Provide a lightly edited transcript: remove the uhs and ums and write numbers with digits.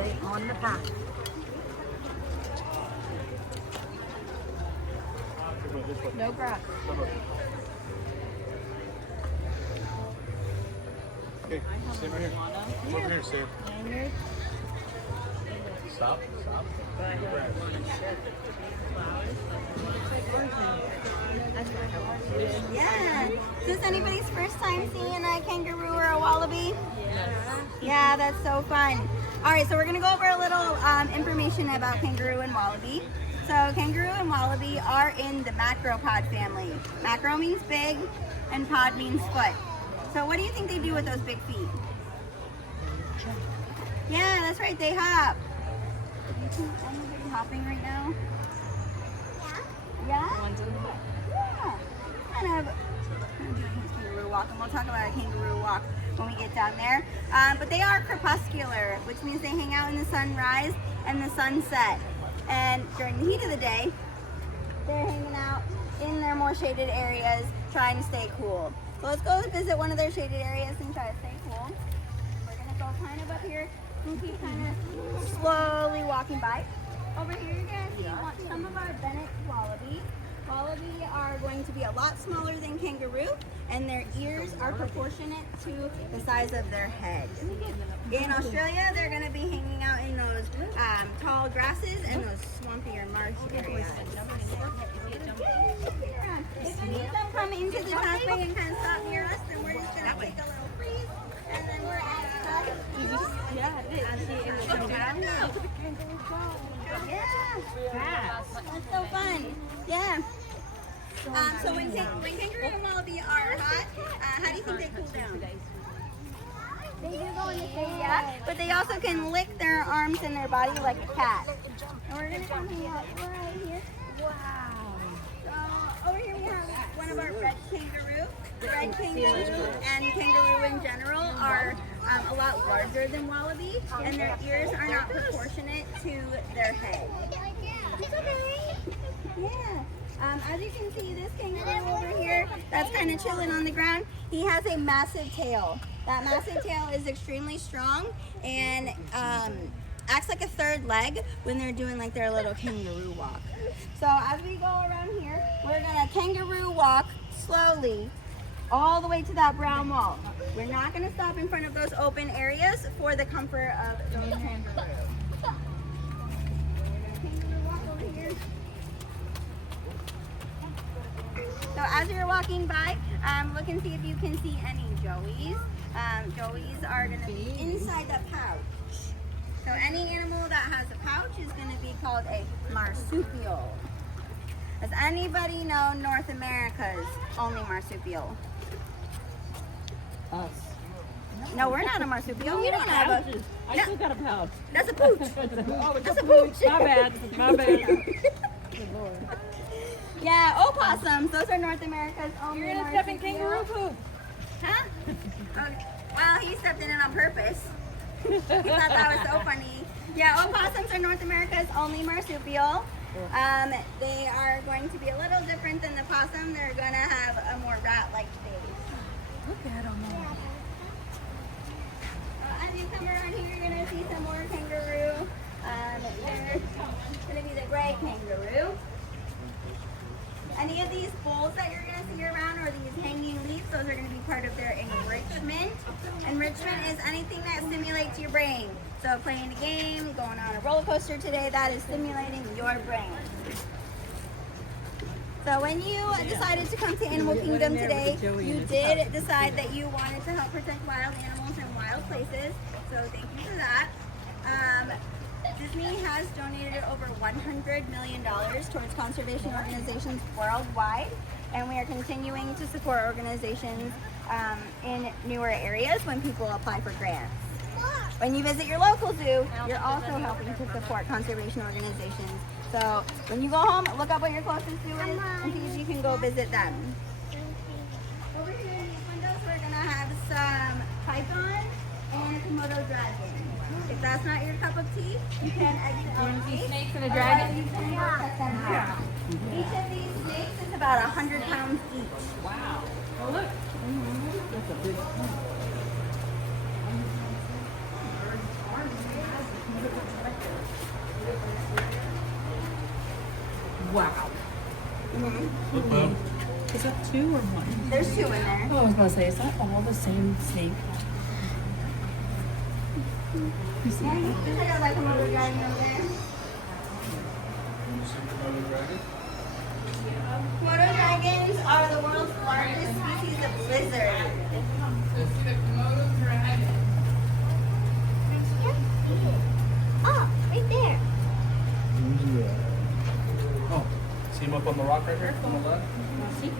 Stay on the path. No grass. Okay, Sam, right here. Come over here, Sam. Stop. Yeah. Is this anybody's first time seeing a kangaroo or a wallaby? Yeah, that's so fun. All right, so we're gonna go over a little information about kangaroo and wallaby. So kangaroo and wallaby are in the macropod family. Macro means big and pod means foot. So what do you think they do with those big feet? Yeah, that's right, they hop. Anybody hopping right now? Yeah? Yeah. Kind of doing his kangaroo walk, and we'll talk about a kangaroo walk when we get down there. But they are crepuscular, which means they hang out in the sunrise and the sunset. And during the heat of the day, they're hanging out in their more shaded areas, trying to stay cool. So let's go visit one of their shaded areas and try to stay cool. We're gonna go kind of up here and keep kind of slowly walking by. Over here, you're gonna see some of our Bennett wallabies. Wallaby are going to be a lot smaller than kangaroo, and their ears are proportionate to the size of their head. In Australia, they're going to be hanging out in those tall grasses and those swampier marsh areas. If any of them come into the pathway and kind of stop near us, then we're just going to take a little freeze, and then we're outside. Yeah, that's so fun. Yeah. So when kangaroo and wallaby are hot, how do you think they cool down? They do go in the shade, yeah, but they also can lick their arms and their body like a cat. And we're gonna come hang out right here. Wow. So over here we have one of our red kangaroo. Red kangaroo and kangaroo in general are a lot larger than wallaby, and their ears are not proportionate to their head. It's okay. Yeah. As you can see, this kangaroo over here, that's kind of chilling on the ground, he has a massive tail. That massive tail is extremely strong and acts like a third leg when they're doing like their little kangaroo walk. So as we go around here, we're gonna kangaroo walk slowly all the way to that brown wall. We're not gonna stop in front of those open areas for the comfort of those kangaroos. So as you're walking by, look and see if you can see any joeys. Joeys are going to be inside the pouch. So any animal that has a pouch is going to be called a marsupial. Does anybody know North America's only marsupial? Us. No, we're not a marsupial. We don't have a... I still got a pouch. That's a pooch. That's a pooch. My bad. My bad. Good Lord. Yeah, opossums. Those are North America's only You're gonna step in kangaroo poop. Huh? Well, he stepped in it on purpose. He thought that was so funny. Yeah, opossums are North America's only marsupial. They are going to be a little different than the possum. They're going to have a more rat-like face. Look at them. As you come around here, you're going to see some more kangaroo. There's going to be the gray kangaroo. Any of these bowls that you're going to see around or these hanging leaves, those are going to be part of their enrichment. Enrichment is anything that stimulates your brain. So playing a game, going on a roller coaster today, that is stimulating your brain. So when you decided to come to Animal Kingdom today, you did decide that you wanted to help protect wild animals in wild places. So thank you for that. Disney has donated over $100 million towards conservation organizations worldwide, and we are continuing to support organizations in newer areas when people apply for grants. When you visit your local zoo, you're also helping to support conservation organizations. So when you go home, look up what your closest zoo is and see if you can go visit them. Over here in these windows, we're going to have some python and a Komodo dragon. If that's not your cup of tea, you can exit out. Snakes and a dragon? You can go check them out. Each of these snakes is about 100 pounds each. Wow. Oh, look. That's a big one. Wow. Look, Mom. Is that 2 or 1? There's 2 in there. Oh, I was gonna say, is that all the same snake? Yeah, you can check out that Komodo dragon over there. Komodo dragons are the world's largest species of lizard. Oh, right there. Oh, see him up on the rock right here on the left? See?